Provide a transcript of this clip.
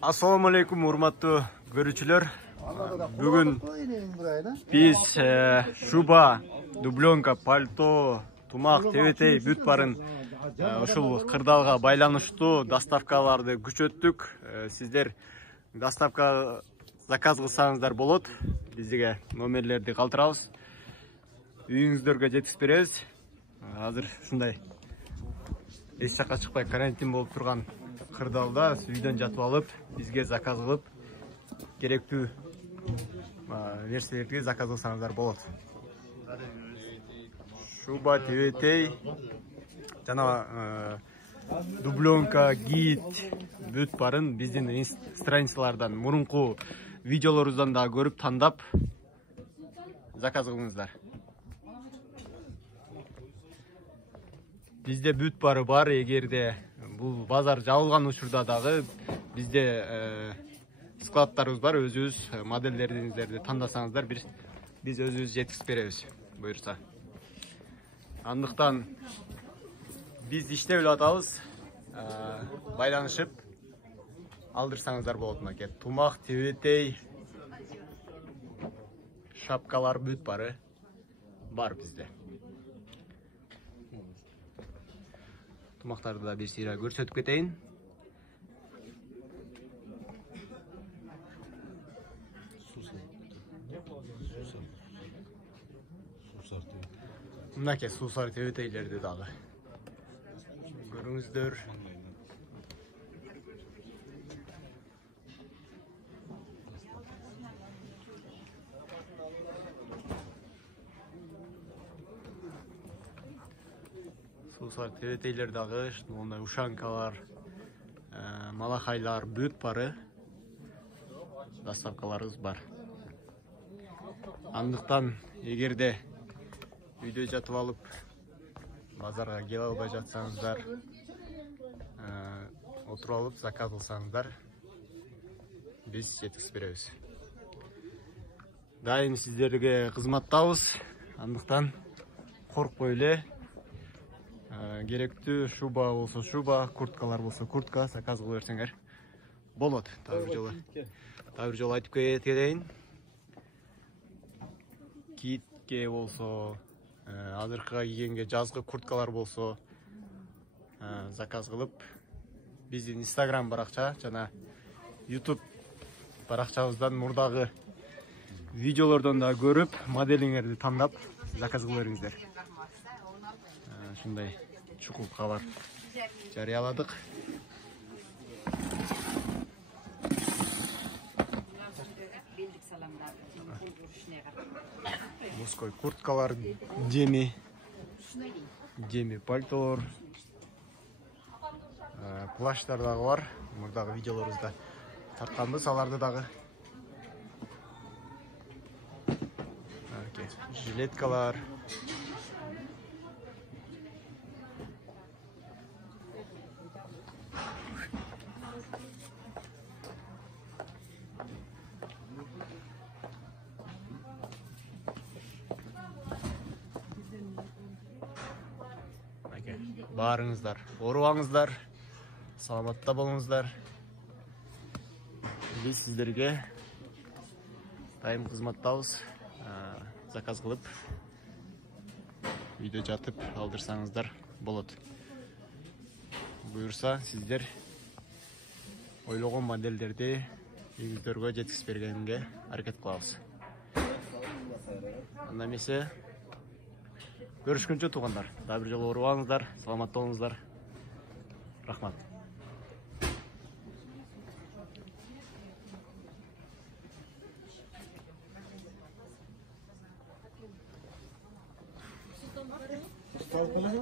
Assalamu alaikum, урматтуу көрүүчүлөр. Бүгүн биз шуба, дубленка, пальто, тумак, тебетей бүт барын ушул кырдаалга байланыштуу доставкаларды күчөттүк. Сиздер доставка заказ кылсаңыздар болот. Бизге номерлерди калтырабыз. Үйүңүздөргө жеткизип беребиз. Азыр ушундай эч жакка чыкпай карантин болуп турган кырдаалда үйдөн жатып алып, бизге заказ кылып, керектүү нерселерди заказ кылсаңыздар болот. Шуба, тебетей, жана дубленка, гид, бүт барын биздин страницалардан, мурунку видеолорубуздан да көрүп тандап заказ кылыңыздар. Бизде бүт бары бар. Эгерде бул базар жабылган учурда дагы бизде складтарыбыз бар. Өзүбүз модельдериңиздерди тандасаңыздар, биз өзүбүз жеткизип беребиз, буюрса. Андыктан биз иштеп эле атабыз. Байланышып алдырсаңыздар болот макет. Тумак, тебетей, шапкалар бүт бары бар бизде. Тумактарды да бир сыйра көрсөтүп кетейин. Мынакей суусар тебетейлерди дагы көрүңүздөр. Суусар тебетейлер дагы, мондай ушанкалар, малахайлар бүт бары доставкаларыбыз бар. Андыктан эгерде үйдө жатып алып базарга келе албай жатсаңыздар, отуруп алып заказ кылсаңыздар, биз жеткизип беребиз. Дайым сиздерге кызматтабыз. Андыктан коркпой эле, керектүү шуба болсо шуба, курткалар болсо куртка заказ кыла берсеңер болот. Дагы бир жолу айтып кетейин. Китке болсо, азыркыга кийгенге жазгы курткалар болсо заказ кылып, биздин Instagram баракча жана YouTube баракчабыздан мурдагы видеолордон да көрүп, моделиңерди тандап заказ кыла бериңиздер. Ушундай чукул кабар жарыяладык. Мужской курткалар, деми пальтолор, плащтар дагы бар. Мурдагы видеолорубузда тартканбыз аларды дагы. Жилеткалар. Баарыңыздар, оорубаңыздар, саламатта болуңуздар. Биз сиздерге дайым кызматтабыз. Заказ кылып, үйдө жатып алдырсаңыздар болот. Буюрса, сиздер ойлогон модельдерди үйүңүздөргө жеткизип бергенге аракет кылабыз. Анда эмесе, көрүшкөнчө туугандар, дагы бир жолу оорубаңыздар, саламатта болуңуздар. Рахмат.